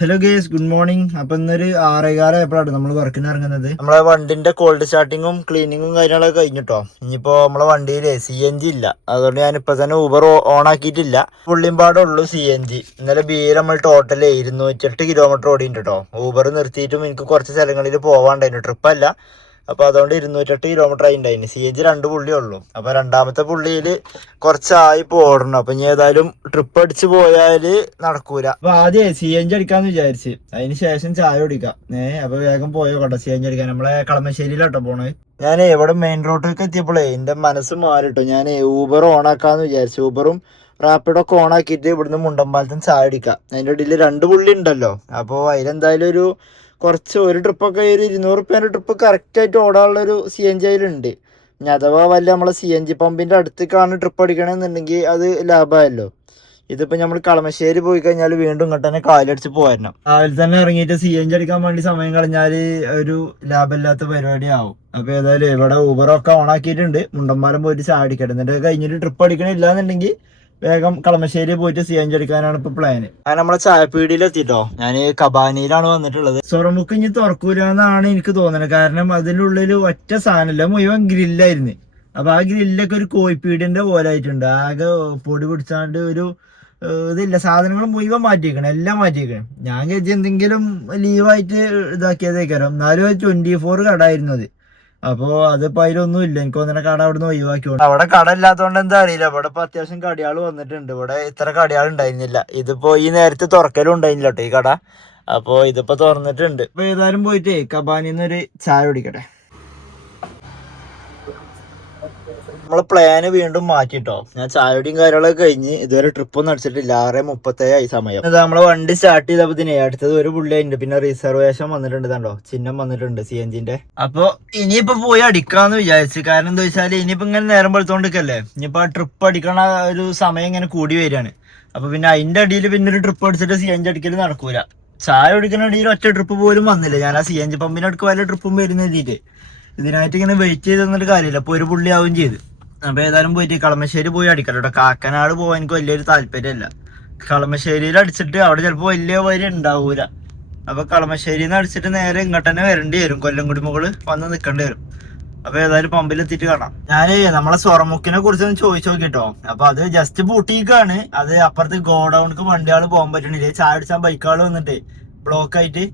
Hello guys, good morning. അപ്പൊ ഇന്നൊരു 6:15 നമ്മൾ വർക്കിന് ഇറങ്ങുന്നത്. നമ്മളെ വണ്ടിന്റെ കോൾഡ് സ്റ്റാർട്ടിങ്ങും ക്ലീനിങ്ങും കാര്യങ്ങളൊക്കെ കഴിഞ്ഞിട്ടോ. ഇനിയിപ്പോ നമ്മളെ വണ്ടിയിൽ CNG ഇല്ല, അതുകൊണ്ട് ഞാൻ ഇപ്പൊ തന്നെ ഊബർ ഓൺ ആക്കിയിട്ടില്ല. പുള്ളിമ്പാടുള്ളൂ CNG. ഇന്നലെ നമ്മൾ ടോട്ടൽ 208 കിലോമീറ്റർ ഓടിയിട്ടുണ്ട് കേട്ടോ. ഊബർ നിർത്തിയിട്ടും എനിക്ക് കുറച്ച് സ്ഥലങ്ങളിൽ പോവാണ്ടായിരുന്നു, ട്രിപ്പല്ല. അപ്പോൾ അതുകൊണ്ട് 208 കിലോമീറ്റർ ആയിട്ടുണ്ടായിരുന്നു. CNG 2 പുള്ളിയേ ഉള്ളൂ. അപ്പോൾ രണ്ടാമത്തെ പുള്ളിയിൽ കുറച്ചായി ഓടണം. അപ്പം ഇനി ഏതായാലും ട്രിപ്പ് അടിച്ച് പോയാൽ നടക്കൂല. അപ്പോൾ ആദ്യം CNG അടിക്കാന്ന് വിചാരിച്ച്, അതിന് ശേഷം ചായ കുടിക്കാം. അപ്പോൾ വേഗം പോയോ കേട്ടോ CNG അടിക്കാൻ. നമ്മളെ കളമശ്ശേരിയിലോട്ടോ പോണത്. ഞാൻ ഇവിടെ മെയിൻ റോഡിലേക്ക് എത്തിയപ്പോഴേ എൻ്റെ മനസ്സ് മാറിട്ടോ. ഞാൻ ഊബർ ഓണാക്കാന്ന് വിചാരിച്ചു. ഊബറും റാപ്പിഡൊക്കെ ഓണാക്കിയിട്ട് ഇവിടുന്ന് മുണ്ടമ്പാലത്തിന് ചായ അടിക്കാം. അതിൻ്റെ ഇടയിൽ 2 പുള്ളി ഉണ്ടല്ലോ. അപ്പോൾ അതിലെന്തായാലും ഒരു ട്രിപ്പൊക്കെ ഒരു 200 റുപ്യേൻ്റെ ട്രിപ്പ് കറക്റ്റായിട്ട് ഓടാനുള്ളൊരു CNG അതിലുണ്ട്. ഇനി അഥവാ വല്ല നമ്മളെ CNG പമ്പിൻ്റെ അടുത്തേക്കാണ് ട്രിപ്പ് അടിക്കണമെന്നുണ്ടെങ്കിൽ അത് ലാഭമായല്ലോ. ഇതിപ്പോൾ നമ്മൾ കളമശ്ശേരി പോയി കഴിഞ്ഞാൽ വീണ്ടും ഇങ്ങോട്ട് തന്നെ കാലടിച്ച് പോരണം. രാവിലെ തന്നെ ഇറങ്ങിയിട്ട് CNG അടിക്കാൻ വേണ്ടി സമയം കളഞ്ഞാൽ ഒരു ലാഭമില്ലാത്ത പരിപാടി ആവും. അപ്പോൾ ഏതായാലും ഇവിടെ ഊബറൊക്കെ ഓണാക്കിയിട്ടുണ്ട്. മുണ്ടമ്പാലം പോയിട്ട് ചായ അടിക്കട്ടെ. എന്നിട്ട് കഴിഞ്ഞിട്ട് ട്രിപ്പ് അടിക്കണില്ല എന്നുണ്ടെങ്കിൽ വേഗം കളമശ്ശേരി പോയിട്ട് CNG അടിക്കാനാണ് ഇപ്പൊ പ്ലാന്. അങ്ങനെ നമ്മളെ ചായപ്പീടിയിൽ എത്തിട്ടോ. ഞാൻ കബാനിയിലാണ് വന്നിട്ടുള്ളത്. സൊറമുക്ക് ഇനി തുറക്കൂല എന്നാണ് എനിക്ക് തോന്നുന്നത്. കാരണം അതിൻ്റെ ഉള്ളിൽ ഒറ്റ സാധനമില്ല, മുഴുവൻ ഗ്രില്ലായിരുന്നു. അപ്പൊ ആ ഗ്രില്ലൊക്കെ ഒരു കോഴിപ്പീടിന്റെ പോലെ ആയിട്ടുണ്ട്. ആകെ പൊടി പിടിച്ചാണ്ട് ഇതില്ല, സാധനങ്ങൾ മുഴുവൻ മാറ്റിയേക്കണം, എല്ലാം മാറ്റിയേക്കണം. ഞാൻ കരുതി എന്തെങ്കിലും ലീവായിട്ട് ഇതാക്കിയതേക്കാരം. എന്നാലും 24 കട ആയിരുന്നു അത്. അപ്പോ അതിപ്പോ അതിലൊന്നും ഇല്ല. എനിക്ക് തോന്നുന്ന കട അവിടെ നിന്ന് ഒഴിവാക്കി. അവിടെ കട ഇല്ലാത്തതുകൊണ്ട് എന്താ അറിയില്ല. ഇവിടെ ഇപ്പൊ അത്യാവശ്യം കടയാൾ വന്നിട്ടുണ്ട്. ഇവിടെ ഇത്ര കടയാൾ ഉണ്ടായിരുന്നില്ല. ഇതിപ്പോ ഈ നേരത്തെ തുറക്കലും ഉണ്ടായിരുന്നില്ല കേട്ടോ ഈ കട. അപ്പൊ ഇതിപ്പോ തുറന്നിട്ടുണ്ട്. ഇപ്പൊ ഏതായാലും പോയിട്ട് കബാനിന്നൊരു ചായ കുടിക്കട്ടെ. നമ്മളെ പ്ലാന് വീണ്ടും മാറ്റിട്ടോ. ഞാൻ ചായയുടെയും കാര്യങ്ങളൊക്കെ കഴിഞ്ഞ് ഇതുവരെ ട്രിപ്പൊന്നും അടിച്ചിട്ടില്ല. 6:37 സമയം. നമ്മളെ വണ്ടി സ്റ്റാർട്ട് ചെയ്തപ്പോ അടുത്തത് ഒരു പുള്ളിയുണ്ട്. പിന്നെ റിസർവേഷൻ വന്നിട്ടുണ്ട്, കണ്ടോ ചിഹ്നം വന്നിട്ടുണ്ട് CNGന്റെ. അപ്പൊ ഇനിയിപ്പോ പോയി അടിക്കാന്ന് വിചാരിച്ചു. കാരണം എന്താ വെച്ചാൽ ഇനിയിപ്പോ ഇങ്ങനെ നേരം വെളുത്തോണ്ടിരിക്കല്ലേ. ഇനിയിപ്പോ ആ ട്രിപ്പ് അടിക്കണ ഒരു സമയം ഇങ്ങനെ കൂടി വരികയാണ്. അപ്പൊ പിന്നെ അതിന്റെ അടിയിൽ പിന്നെ ഒരു ട്രിപ്പ് അടിച്ചിട്ട് CNG അടിക്കൽ നടക്കൂല. ചായ കുടിക്കുന്ന അടിയിൽ ഒറ്റ ട്രിപ്പ് പോലും വന്നില്ല. ഞാൻ ആ CNG പമ്പിന്റെ അടുക്ക് വല്ല ട്രിപ്പും വരുന്ന എഴുതിയിട്ട് ഇതിനായിട്ട് ഇങ്ങനെ വെയിറ്റ് ചെയ്ത് തന്നിട്ട് കാര്യമില്ല. അപ്പൊ ഒരു പുള്ളി ആവും ചെയ്ത്. അപ്പൊ ഏതായാലും പോയിട്ട് കളമശ്ശേരി പോയി അടിക്കട്ടെ കേട്ടോ. കാക്കനാട് പോകാൻ എനിക്ക് വലിയൊരു താല്പര്യമല്ല. കളമശ്ശേരിയിൽ അടിച്ചിട്ട് അവിടെ ചിലപ്പോൾ വലിയ വരി ഉണ്ടാവൂല. അപ്പൊ കളമശ്ശേരിയിൽ നിന്ന് അടിച്ചിട്ട് നേരെ ഇങ്ങോട്ട് തന്നെ വരേണ്ടി വരും. കൊല്ലംകുടി മുകള് വന്ന് നിൽക്കേണ്ടി വരും. അപ്പൊ ഏതായാലും പമ്പിലെത്തിയിട്ട് കാണാം. ഞാൻ നമ്മളെ സൊറമുക്കിനെ കുറിച്ചൊന്ന് ചോദിച്ചു നോക്കിട്ടോ. അപ്പൊ അത് ജസ്റ്റ് ബൂട്ടീക്കാണ്. അത് അപ്പുറത്ത് ഗോഡൌണിക്ക് വണ്ടികൾ പോകാൻ പറ്റണില്ല. ചായ അടിച്ചാൽ ബൈക്കുകൾ വന്നിട്ട് ബ്ലോക്ക് ആയിട്ട്.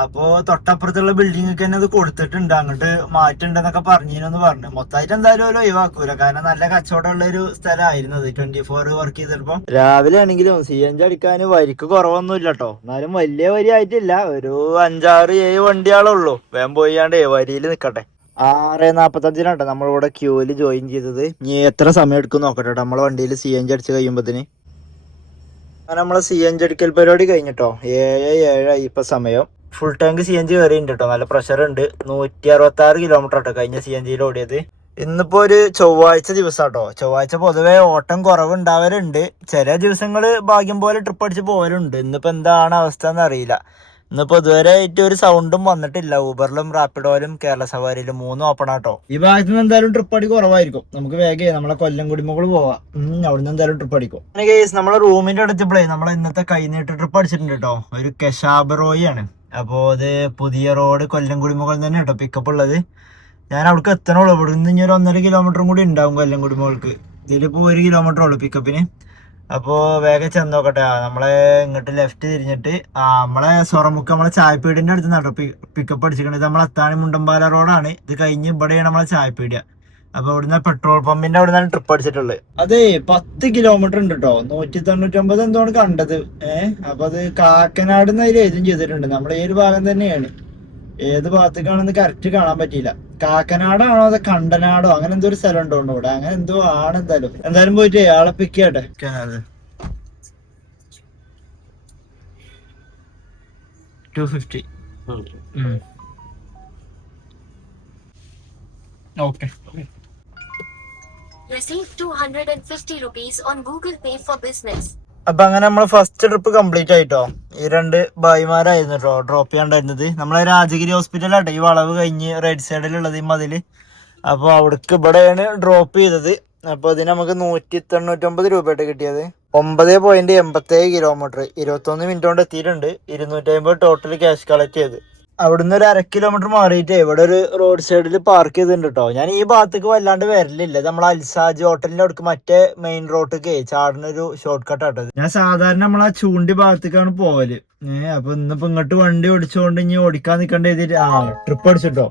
അപ്പോ തൊട്ടപ്പുറത്തുള്ള ബിൽഡിംഗ് ഒക്കെ തന്നെ അത് കൊടുത്തിട്ടുണ്ട്, അങ്ങോട്ട് മാറ്റുണ്ടെന്നൊക്കെ പറഞ്ഞിരുന്നു പറഞ്ഞു. മൊത്തമായിട്ട് എന്തായാലും ഒരു ഒഴിവാക്കൂല. കാരണം നല്ല കച്ചവടമുള്ള ഒരു സ്ഥലമായിരുന്നു അത്. 24 വർക്ക് ചെയ്തിട്ടപ്പം രാവിലെ ആണെങ്കിലും CNG അടിക്കാൻ വരിക്ക് കുറവൊന്നുമില്ല കേട്ടോ. എന്നാലും വലിയ വരി ആയിട്ടില്ല. ഒരു 5-6-7 വണ്ടിയാളുള്ളൂ. വേഗം പോയാണ്ടേ വരിയിൽ നിൽക്കട്ടെ. 6:45 നമ്മളിവിടെ ക്യൂവിൽ ജോയിൻ ചെയ്തത്. ഇനി എത്ര സമയം എടുക്കും നോക്കട്ടെ നമ്മളെ വണ്ടിയിൽ CNG അടിച്ച് കഴിയുമ്പോഴത്തേന്. അങ്ങനെ നമ്മളെ CNG അടിക്കൽ പരിപാടി കഴിഞ്ഞിട്ടോ. 7:07 ഇപ്പൊ സമയം. ഫുൾ ടാങ്ക് CNG കയറിയിട്ടുണ്ട് കേട്ടോ. നല്ല പ്രഷർ ഉണ്ട്. 166 കിലോമീറ്റർ കേട്ടോ കഴിഞ്ഞ CNGയിൽ ഓടിയത്. ഇന്നിപ്പോ ഒരു ചൊവ്വാഴ്ച ദിവസം കേട്ടോ. ചൊവ്വാഴ്ച പൊതുവെ ഓട്ടം കുറവുണ്ടാവലുണ്ട്. ചില ദിവസങ്ങൾ ഭാഗ്യം പോലെ ട്രിപ്പ് അടിച്ച് പോകലുണ്ട്. ഇന്നിപ്പോ എന്താണ് അവസ്ഥ എന്ന് അറിയില്ല. ഇന്നിപ്പോ ഇതുവരെ ആയിട്ട് ഒരു സൗണ്ടും വന്നിട്ടില്ല. ഊബറിലും റാപ്പിഡോയിലും കേരള സവാരിയിലും 3 ഓപ്പൺ ആട്ടോ. ഈ ഭാഗത്ത് നിന്ന് എന്തായാലും ട്രിപ്പ് അടി കുറവായിരിക്കും. നമുക്ക് വേഗം നമ്മളെ കൊല്ലംകുടി മുകളിൽ പോവാം. അവിടുന്ന് എന്തായാലും ട്രിപ്പ് അടിക്കും. നമ്മളെ റൂമിന്റെ അടുത്തപ്പോഴേ നമ്മളെ ഇന്നത്തെ കൈനീട്ട് ട്രിപ്പ് അടിച്ചിട്ടുണ്ട് കേട്ടോ. ഒരു കെഷാബറോയി ആണ്. അപ്പോൾ അത് പുതിയ റോഡ് കൊല്ലംകുടി മുകളിൽ തന്നെ കേട്ടോ പിക്കപ്പ് ഉള്ളത്. ഞാൻ അവിടേക്ക് എത്തണുള്ളൂ. ഇവിടെ നിന്ന് ഇനി ഒരു 1.5 കിലോമീറ്ററും കൂടി ഉണ്ടാവും കൊല്ലംകുടി മുകൾക്ക്. ഇതിലിപ്പോൾ 1 കിലോമീറ്റർ ഉള്ളൂ പിക്കപ്പിന്. അപ്പോൾ വേഗം ചെന്നോക്കട്ടെ. നമ്മളെ ഇങ്ങോട്ട് ലെഫ്റ്റ് തിരിഞ്ഞിട്ട് നമ്മളെ സൊറമുക്ക് നമ്മളെ ചായപ്പീടിന്റെ അടുത്ത് നട്ടോ പിക്കപ്പ് അടിച്ചിരിക്കണത്. നമ്മളെ അത്താണി മുണ്ടമ്പാല റോഡാണ്. ഇത് കഴിഞ്ഞ് ഇവിടെയാണ് നമ്മളെ ചായപ്പീടിയ. അപ്പൊ ഇവിടുന്ന് പെട്രോൾ പമ്പിന്റെ അവിടെ നിന്നാണ് ട്രിപ്പ് അടിച്ചിട്ടുള്ളത്. അതെ 10 കിലോമീറ്റർ ഉണ്ട് കേട്ടോ. 199 എന്താണ് കണ്ടത്. അപ്പൊ അത് കാക്കനാട് അതിൽ ഏതും ചെയ്തിട്ടുണ്ട്. നമ്മളെ ഈ ഒരു ഭാഗം തന്നെയാണ്. ഏത് ഭാഗത്തേക്കാണെന്ന് കറക്റ്റ് കാണാൻ പറ്റിയില്ല. കാക്കനാടാണോ അതോ കണ്ടനാടോ അങ്ങനെ എന്തോ ഒരു സ്ഥലം ഉണ്ടോ ഇവിടെ. അങ്ങനെ എന്തോ ആണ്. എന്തായാലും പോയിട്ട് ആളെ പിക്ക് ചെയ്യട്ടെ. 250. Okay. Receive 250 rupees on Google Pay for business. അപ്പൊ അങ്ങനെ നമ്മള് ഫസ്റ്റ് ട്രിപ്പ് കംപ്ലീറ്റ് ആയിട്ടോ. ഈ 2 ഭായിമാരായിരുന്നു കേട്ടോ ഡ്രോപ്പ് ചെയ്യാണ്ടായിരുന്നത്. നമ്മളെ രാജഗിരി ഹോസ്പിറ്റലാട്ടോ ഈ വളവ് കഴിഞ്ഞ് റൈറ്റ് സൈഡിലുള്ളത് ഈ മതില്. അപ്പോൾ അവിടേക്ക് ഇവിടെയാണ് ഡ്രോപ്പ് ചെയ്തത്. അപ്പോൾ ഇതിന് നമുക്ക് 199 രൂപയായിട്ട് കിട്ടിയത്. 9.87 കിലോമീറ്റർ 21 മിനിറ്റ് കൊണ്ട് എത്തിയിട്ടുണ്ട്. 250 ടോട്ടൽ ക്യാഷ് കളക്ട് ചെയ്ത്. അവിടുന്ന് ഒരു 1/2 കിലോമീറ്റർ മാറിയിട്ട് ഇവിടെ ഒരു റോഡ് സൈഡിൽ പാർക്ക് ചെയ്തിട്ടുണ്ട് കേട്ടോ. ഞാൻ ഈ ഭാഗത്തേക്ക് വല്ലാണ്ട് വരലില്ല. നമ്മളെ അൽസാജ് ഹോട്ടലിന്റെ അടുക്ക് മറ്റേ മെയിൻ റോഡിലേക്ക് ചാടുന്നൊരു ഷോർട്ട് കട്ട് ആട്ടത്. ഞാൻ സാധാരണ നമ്മളാ ചൂണ്ടി ഭാഗത്തേക്കാണ് പോവല്. അപ്പൊ ഇന്നിപ്പോ ഇങ്ങോട്ട് വണ്ടി ഓടിച്ചുകൊണ്ട് ഇനി ഓടിക്കാൻ നിൽക്കേണ്ട ചെയ്തിട്ട് ട്രിപ്പ് അടിച്ചിട്ടോ.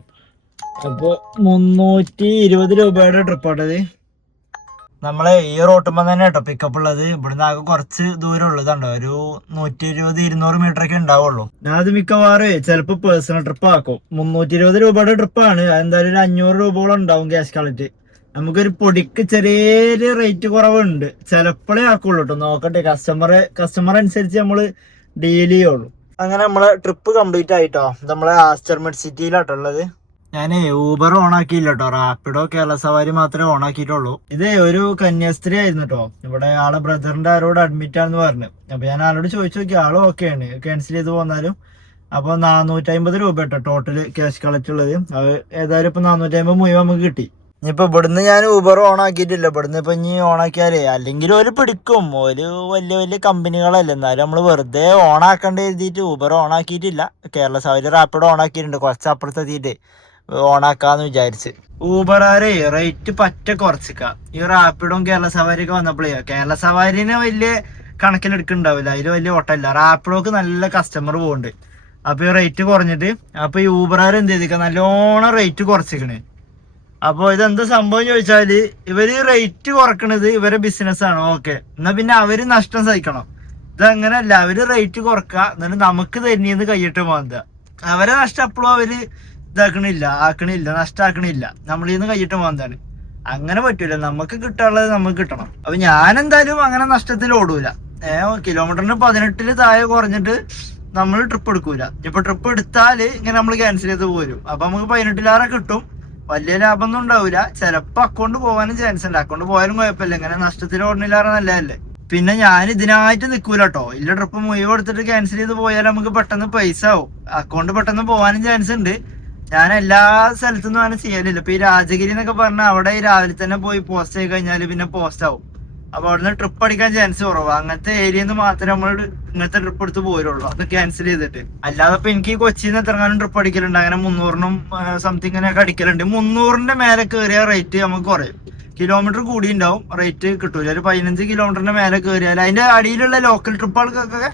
അപ്പൊ 320 രൂപയുടെ ട്രിപ്പ് ആട്ടത്. നമ്മളെ ഈ റോട്ടുമ്പോ തന്നെ കേട്ടോ പിക്കപ്പ് ഉള്ളത്. ഇവിടുന്ന് ആകെ കുറച്ച് ദൂരം ഉള്ളതുണ്ടോ, ഒരു 120-200 മീറ്റർ ഒക്കെ ഉണ്ടാവുള്ളൂ. ഞാൻ അത് മിക്കവാറും ചിലപ്പോ പേഴ്സണൽ ട്രിപ്പ് ആക്കും. 320 രൂപയുടെ ട്രിപ്പാണ്. അതെന്തായാലും ഒരു 500 രൂപയോളം ഉണ്ടാവും ക്യാഷ് കളക്ട്. നമുക്കൊരു പൊടിക്ക് ചെറിയൊരു റേറ്റ് കുറവുണ്ട്. ചിലപ്പോഴേ ആക്കുള്ളൂ കേട്ടോ. നോക്കട്ടെ, കസ്റ്റമർ അനുസരിച്ച് നമ്മള് ഡീൽ ചെയ്യുള്ളൂ. അങ്ങനെ നമ്മളെ ട്രിപ്പ് കംപ്ലീറ്റ് ആയിട്ടോ. നമ്മളെ ആസ്റ്റർ മെഡ് സിറ്റിയിലാട്ടോ ഉള്ളത്. ഞാൻ ഊബർ ഓൺ ആക്കിയില്ല കേട്ടോ. റാപ്പിഡോ കേരള സവാരി മാത്രമേ ഓൺ ആക്കിയിട്ടുള്ളൂ. ഇത് ഒരു കന്യാസ്ത്രീ ആയിരുന്നു കേട്ടോ. ഇവിടെ ആളെ ബ്രദറിന്റെ ആരോട് അഡ്മിറ്റ് ആണെന്ന് പറഞ്ഞു. അപ്പൊ ഞാൻ ആളോട് ചോദിച്ചു നോക്കി, ആളും ഓക്കെയാണ് ക്യാൻസൽ ചെയ്ത് പോന്നാലും. അപ്പൊ 450 രൂപ കേട്ടോ ടോട്ടല് ക്യാഷ് കളക്ട് ഉള്ളത്. അത് ഏതായാലും ഇപ്പൊ 450 മുഴുവൻ നമുക്ക് കിട്ടി. ഇനിയിപ്പോ ഇവിടുന്ന് ഞാൻ ഊബർ ഓൺ ആക്കിയിട്ടില്ല. ഇവിടുന്ന് ഇപ്പൊ ഇനി ഓൺ ആക്കിയാലേ അല്ലെങ്കിൽ ഒരു പിടിക്കും. ഒരു വലിയ വലിയ കമ്പനികളല്ലേ. എന്നാലും നമ്മള് വെറുതെ ഓൺ ആക്കേണ്ട എഴുതിയിട്ട് ഊബർ ഓൺ ആക്കിയിട്ടില്ല. കേരള സവാരി റാപ്പിഡോ ഓൺ ആക്കിയിട്ടുണ്ട്. കുറച്ച് അപ്പുറത്തെത്തിയിട്ട് ഓണാക്കാന്ന് വിചാരിച്ച്. ഊബറാരെ റേറ്റ് പറ്റ കുറച്ചിക്ക. ഈ റാപ്പിഡും കേരള സവാരിയൊക്കെ വന്നപ്പോഴേ കേരള സവാരിനെ വലിയ കണക്കിലെടുക്കുന്നുണ്ടാവില്ല, അതിൽ വലിയ ഓട്ടമില്ല. റാപ്പിഡോക്ക് നല്ല കസ്റ്റമർ പോകുന്നുണ്ട്. അപ്പൊ ഈ റേറ്റ് കുറഞ്ഞിട്ട് അപ്പൊ ഈ ഊബറാർ എന്ത് ചെയ്തിക്ക, നല്ലോണം റേറ്റ് കുറച്ചിക്കണ്. അപ്പൊ ഇതെന്താ സംഭവം ചോദിച്ചാല്, ഇവര് റേറ്റ് കുറക്കണത് ഇവരെ ബിസിനസ് ആണ്. ഓക്കെ, എന്നാ പിന്നെ അവര് നഷ്ടം സഹിക്കണം. ഇതങ്ങനല്ല, അവര് റേറ്റ് കുറക്കുക, എന്നിട്ട് നമുക്ക് തന്നെയെന്ന് കൈയിട്ട് പോകാൻ. അവരെ നഷ്ടം എപ്പോഴും അവര് ആക്കണില്ല, നഷ്ടാക്കണില്ല. നമ്മളിൽ നിന്ന് കൈയിട്ട് പോകുന്നതാണ്. അങ്ങനെ പറ്റൂല. നമുക്ക് കിട്ടാനുള്ളത് നമുക്ക് കിട്ടണം. അപ്പൊ ഞാൻ എന്തായാലും അങ്ങനെ നഷ്ടത്തിൽ ഓടൂല. കിലോമീറ്ററിന് 18 താഴെ കുറഞ്ഞിട്ട് നമ്മൾ ട്രിപ്പ് എടുക്കൂല. ഇപ്പൊ ട്രിപ്പ് എടുത്താല് ഇങ്ങനെ നമ്മൾ ക്യാൻസൽ ചെയ്ത് പോരും. അപ്പൊ നമുക്ക് 18 കിട്ടും. വലിയ ലാഭമൊന്നും ഉണ്ടാവില്ല. ചിലപ്പോ അക്കൗണ്ട് പോകാനും ചാൻസ് ഉണ്ട്. അക്കൗണ്ട് പോയാലും കുഴപ്പമില്ല. ഇങ്ങനെ നഷ്ടത്തിൽ ഓടണില്ലാറ നല്ലതല്ലേ. പിന്നെ ഞാൻ ഇതിനായിട്ട് നിൽക്കൂല കേട്ടോ. ഇല്ല ട്രിപ്പ് മുഴുവൻ എടുത്തിട്ട് ക്യാൻസൽ ചെയ്ത് പോയാൽ നമുക്ക് പെട്ടെന്ന് പൈസ ആവും. അക്കൗണ്ട് പെട്ടെന്ന് പോകാനും ചാൻസ് ഉണ്ട്. ഞാൻ എല്ലാ സ്ഥലത്തൊന്നും അങ്ങനെ ചെയ്യലില്ല. ഇപ്പൊ ഈ രാജഗിരി എന്നൊക്കെ പറഞ്ഞാൽ അവിടെ ഈ രാവിലെ തന്നെ പോയി പോസ്റ്റ് ആയി കഴിഞ്ഞാല് പിന്നെ പോസ്റ്റ് ആവും. അപ്പൊ അവിടുന്ന് ട്രിപ്പ് അടിക്കാൻ ചാൻസ് കുറവാ. അങ്ങനത്തെ ഏരിയയിൽ നിന്ന് മാത്രമേ നമ്മൾ ഇങ്ങനത്തെ ട്രിപ്പ് എടുത്ത് പോരുള്ളൂ. അത് ക്യാൻസൽ ചെയ്തിട്ട്. അല്ലാതെ ഇപ്പൊ എനിക്ക് കൊച്ചിയിൽ നിന്ന് എത്രങ്ങാനും ട്രിപ്പ് അടിക്കലുണ്ട്. അങ്ങനെ 300-നും സംതിങ്ങിനൊക്കെ അടിക്കലുണ്ട്. 300-ന്റെ മേലെ കയറിയ റേറ്റ് നമുക്ക് കുറയും. കിലോമീറ്റർ കൂടി ഉണ്ടാവും, റേറ്റ് കിട്ടൂല. ഒരു 15 കിലോമീറ്ററിന്റെ മേലെ കയറിയാൽ അതിന്റെ അടിയിലുള്ള ലോക്കൽ ട്രിപ്പുകൾക്കൊക്കെ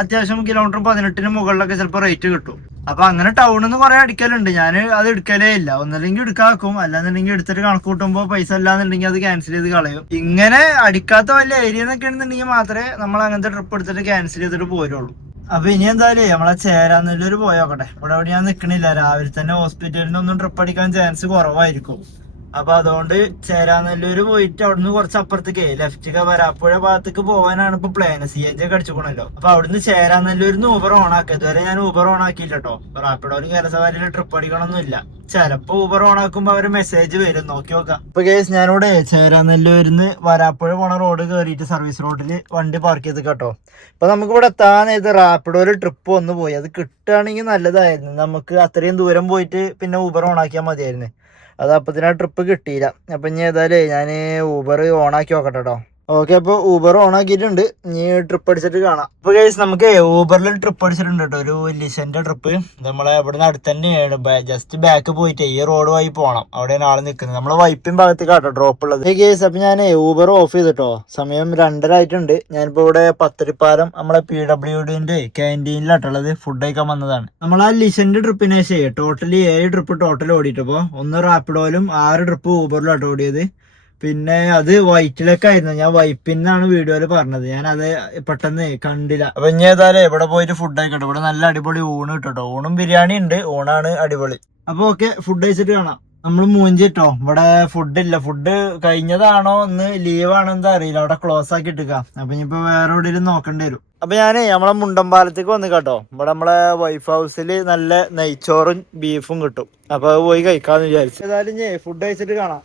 അത്യാവശ്യം കിലോമീറ്റർ 18-ന് മുകളിലൊക്കെ ചിലപ്പോൾ റേറ്റ് കിട്ടും. അപ്പൊ അങ്ങനെ ടൗണിൽ നിന്ന് കുറെ അടിക്കലുണ്ട്. ഞാൻ അത് എടുക്കലേ ഇല്ല. ഒന്നല്ലെങ്കിൽ എടുക്കാക്കും, അല്ലാന്നുണ്ടെങ്കിൽ എടുത്തിട്ട് കണക്ക് കൂട്ടുമ്പോൾ പൈസ അല്ലാന്നുണ്ടെങ്കിൽ അത് ക്യാൻസൽ ചെയ്ത് കളയും. ഇങ്ങനെ അടിക്കാത്ത വലിയ ഏരിയ എന്നൊക്കെ ആണെന്നുണ്ടെങ്കിൽ മാത്രമേ നമ്മൾ അങ്ങനത്തെ ട്രിപ്പ് എടുത്തിട്ട് ക്യാൻസൽ ചെയ്തിട്ട് പോരുള്ളൂ. അപ്പൊ ഇനി എന്തായാലും നമ്മളെ ചേരാനല്ലൂര് പോയോക്കട്ടെ. ഇവിടെ എവിടെ ഞാൻ നിൽക്കണില്ല. രാവിലെ തന്നെ ഹോസ്പിറ്റലിൽ ഒന്നും ട്രിപ്പ് അടിക്കാൻ ചാൻസ് കുറവായിരിക്കും. അപ്പൊ അതുകൊണ്ട് ചേരാനല്ലൂര് പോയിട്ട് അവിടുന്ന് കുറച്ച് അപ്പുറത്തേക്ക് ലെഫ്റ്റ് വരാപ്പുഴ ഭാഗത്തേക്ക് പോകാനാണ് ഇപ്പൊ പ്ലാൻ. CNG ഒക്കെ അടിച്ചുകൊണ്ടല്ലോ. അപ്പൊ അവിടുന്ന് ചേരാനല്ലൂരിന്ന് ഊബർ ഓൺ ആക്കുക. ഇതുവരെ ഞാൻ ഊബർ ഓൺ ആക്കിയില്ല കേട്ടോ. റാപ്പിഡോയിലും കേരളസവാരിയിൽ ട്രിപ്പ് അടിക്കണമെന്നില്ല. ചിലപ്പോ ഊബർ ഓൺ ആക്കുമ്പോ അവര് മെസ്സേജ് വരും, നോക്കി നോക്കാം. ഇപ്പൊ കേസ് ഞാനിവിടെ ചേരാനല്ലൂരിന്ന് വരാപ്പുഴ പോണ റോഡ് കയറിയിട്ട് സർവീസ് റോഡിൽ വണ്ടി പാർക്ക് ചെയ്ത് കേട്ടോ. അപ്പൊ നമുക്ക് ഇവിടെ എത്താനായത് റാപ്പിഡോയില് ട്രിപ്പ് ഒന്ന് പോയി. അത് കിട്ടുകയാണെങ്കിൽ നല്ലതായിരുന്നു. നമുക്ക് അത്രയും ദൂരം പോയിട്ട് പിന്നെ ഊബർ ഓൺ ആക്കിയാൽ മതിയായിരുന്നു. അത് അപ്പത്തിന് ട്രിപ്പ് കിട്ടിയില്ല. അപ്പൊ ഇനി ഏതായാലും ഞാൻ ഊബർ ഓൺ ആക്കി നോക്കട്ടെ കേട്ടോ. ഓക്കെ, അപ്പൊ ഊബർ ഓൺ ആക്കിയിട്ടുണ്ട്. ഇനി ട്രിപ്പ് അടിച്ചിട്ട് കാണാം. അപ്പൊ ഗൈസ് നമുക്ക് ഊബറിൽ ട്രിപ്പ് അടിച്ചിട്ടുണ്ട് കേട്ടോ. ഒരു ലിസന്റെ ട്രിപ്പ്. നമ്മളെ ഇവിടുന്ന് അടുത്ത് തന്നെയാണ്. ജസ്റ്റ് ബാക്ക് പോയിട്ട് ഈ റോഡ് വഴി പോകണം. അവിടെയാണ് ആള് നിൽക്കുന്നത്. നമ്മളെ വൈപ്പിൻ ഭാഗത്തേക്ക് കേട്ടോ ഡ്രോപ്പ് ഉള്ളത്. ഗൈസ് അപ്പൊ ഞാൻ ഊബർ ഓഫ് ചെയ്തിട്ടോ. സമയം 2:30 ആയിട്ടുണ്ട്. ഞാനിപ്പോ ഇവിടെ പത്തരിപ്പാലം നമ്മളെ PWDന്റെ ക്യാൻറ്റീനിലാട്ടുള്ളത്. ഫുഡ് കഴിക്കാൻ വന്നതാണ്. നമ്മൾ ആ ലിസന്റെ ട്രിപ്പിനെ ശേഷം ടോട്ടലി 7 ട്രിപ്പ് ടോട്ടൽ ഓടിയിട്ടപ്പോ 1 റാപ്പിഡോയിലും 6 ട്രിപ്പ് ഊബറിലാട്ടോ ഓടിയത്. പിന്നെ അത് വൈറ്റിലൊക്കെ ആയിരുന്നു. ഞാൻ വൈപ്പിന്നാണ് വീഡിയോയില് പറഞ്ഞത്. ഞാൻ അത് പെട്ടെന്ന് കണ്ടില്ല. അപ്പൊ ഇനി ഏതായാലും ഇവിടെ പോയിട്ട് ഫുഡ് കഴിക്കട്ടെ. ഇവിടെ നല്ല അടിപൊളി ഊണ് കിട്ടോ. ഊണും ബിരിയാണി ഉണ്ട്. ഊണാണ് അടിപൊളി. അപ്പൊ ഓക്കെ, ഫുഡ് കഴിച്ചിട്ട് കാണാം. നമ്മൾ മൂഞ്ചിട്ടോ. ഇവിടെ ഫുഡ് ഇല്ല. ഫുഡ് കഴിഞ്ഞതാണോ ഒന്ന് ലീവാണോ എന്താ അറിയില്ല. അവിടെ ക്ലോസ് ആക്കി ഇട്ടുക. അപ്പൊ ഇനിയിപ്പോ വേറെ എവിടെയും നോക്കേണ്ടി വരും. അപ്പൊ ഞാനേ നമ്മളെ മുണ്ടമ്പാലത്തേക്ക് വന്ന് കേട്ടോ. ഇവിടെ നമ്മളെ വൈഫ് ഹൗസിൽ നല്ല നെയ്ച്ചോറും ബീഫും കിട്ടും. അപ്പൊ അത് പോയി കഴിക്കാന്ന് വിചാരിച്ചു. ഏതായാലും ഫുഡ് കഴിച്ചിട്ട് കാണാം.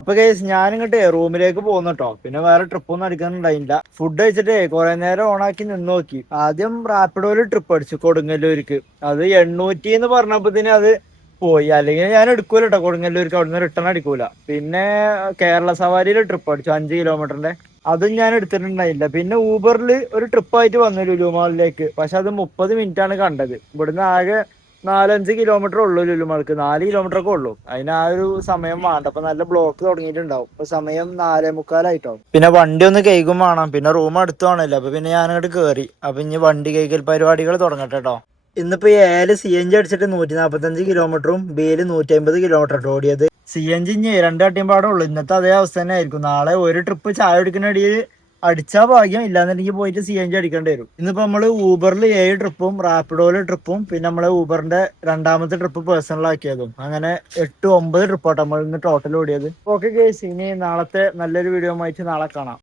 അപ്പൊ ഗൈസ് ഞാനിങ്ങോട്ട് റൂമിലേക്ക് പോകുന്നുട്ടോ. പിന്നെ വേറെ ട്രിപ്പ് ഒന്നും അടിക്കാനുണ്ടായില്ല. ഫുഡ് കഴിച്ചിട്ട് കുറെ നേരം ഓണാക്കി നിന്ന് നോക്കി. ആദ്യം റാപ്പിഡോയില് ട്രിപ്പ് അടിച്ചു കൊടുങ്ങല്ലൂർക്ക്. അത് 800 എന്ന് പറഞ്ഞപ്പോ അത് പോയി. അല്ലെങ്കിൽ ഞാൻ എടുക്കൂല കേട്ടോ, കൊടുങ്ങല്ലൂർക്ക് അവിടുന്ന് റിട്ടേൺ അടിക്കൂല. പിന്നെ കേരള സവാരിയിൽ ട്രിപ്പ് അടിച്ചു 5 കിലോമീറ്ററിന്റെ, അതും ഞാൻ എടുത്തിട്ടുണ്ടായില്ല. പിന്നെ ഊബറിൽ ഒരു ട്രിപ്പായിട്ട് വന്നു ലുലു മാളിലേക്ക്. പക്ഷെ അത് 30 മിനിറ്റ് ആണ് കണ്ടത്. ഇവിടുന്ന് ആകെ 4-5 കിലോമീറ്റർ ഉള്ളൂ ലുലു മാൾക്ക്, 4 കിലോമീറ്റർ ഒക്കെ ഉള്ളൂ. അതിന് ആ ഒരു സമയം വേണ്ട. അപ്പൊ നല്ല ബ്ലോക്ക് തുടങ്ങിയിട്ടുണ്ടാവും. ഇപ്പൊ സമയം 4:45 പിന്നെ വണ്ടി ഒന്ന് കഴുകും വേണം, പിന്നെ റൂം അടുത്ത് വേണമല്ലോ. അപ്പൊ പിന്നെ ഞാൻ അങ്ങോട്ട് കയറി. അപ്പൊ ഇനി വണ്ടി കഴുകൽ പരിപാടികൾ തുടങ്ങട്ടെ കേട്ടോ. ഇന്നിപ്പോ ഏല് CNG അടിച്ചിട്ട് 145 കിലോമീറ്ററും ബിയില് 150 കിലോമീറ്റർ ഓടിയത്. CNG ഇനി 2 അട്ടിയും പാടുള്ളൂ. ഇന്നത്തെ അതേ അവസ്ഥ തന്നെ ആയിരിക്കും. നാളെ ഒരു ട്രിപ്പ് ചായ കുടിക്കുന്നതിനിടയിൽ അടിച്ചാ ഭാഗ്യം, ഇല്ലാന്നുണ്ടെങ്കിൽ പോയിട്ട് CNG അടിക്കേണ്ടി വരും. ഇന്നിപ്പോ നമ്മള് ഊബറിൽ 7 ട്രിപ്പും റാപ്പിഡോയില് ട്രിപ്പും പിന്നെ നമ്മള് ഊബറിന്റെ 2ാമത്തെ ട്രിപ്പ് പേഴ്സണൽ ആക്കിയതും, അങ്ങനെ 8-9 ട്രിപ്പാട്ടോ നമ്മൾ ഇന്ന് ടോട്ടൽ ഓടിയത്. ഓക്കെ ഗൈസ്, ഇനി നാളത്തെ നല്ലൊരു വീഡിയോ ആയിട്ട് നാളെ കാണാം.